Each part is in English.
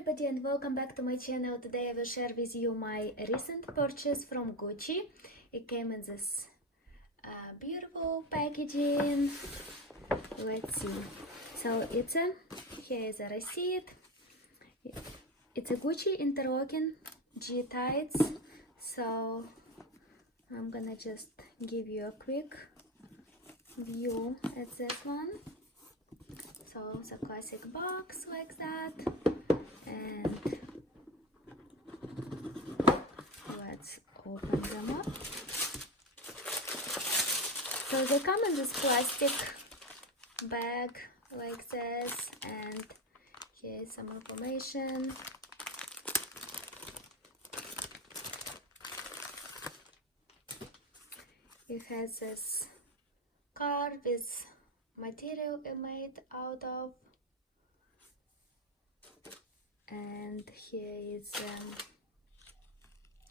everybody and welcome back to my channel. Today I will share with you my recent purchase from Gucci. It came in this beautiful packaging. Let's see. So here is a receipt. It's a Gucci Interlocking G tights. So I'm gonna just give you a quick view at this one. So it's a classic box like that, and let's open them up. So they come in this plastic bag like this, and here's some information. It has this card with material it made out of, and here is a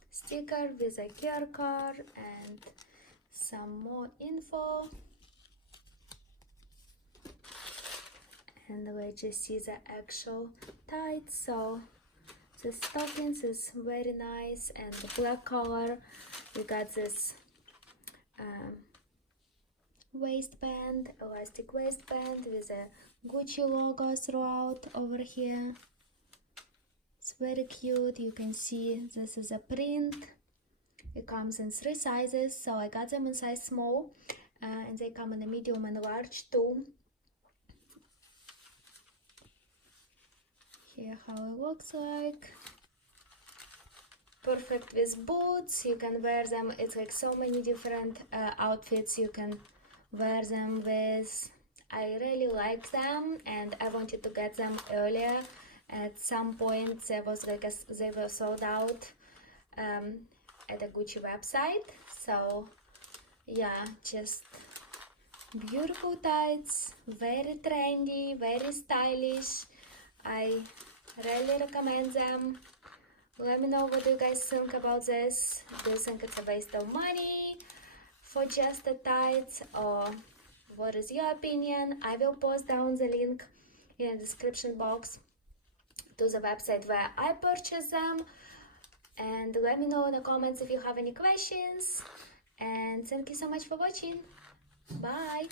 sticker with a QR code and some more info, and let's just see the actual tights. So the stockings is very nice and the black color. We got this waistband, elastic waistband with a Gucci logo throughout over here. It's very cute. You can see this is a print. It comes in 3 sizes, so I got them in size small, and they come in a medium and large too. Here how it looks like. Perfect with boots. You can wear them. It's like so many different outfits you can wear them with. I really like them and I wanted to get them earlier. At some point there was they were sold out at the Gucci website. So yeah, just beautiful tights, very trendy, very stylish. I really recommend them. Let me know what you guys think about this. Do you think it's a waste of money for just the tights, or what is your opinion? I will post down the link in the description box to the website where I purchased them, and let me know in the comments if you have any questions, and thank you so much for watching. Bye.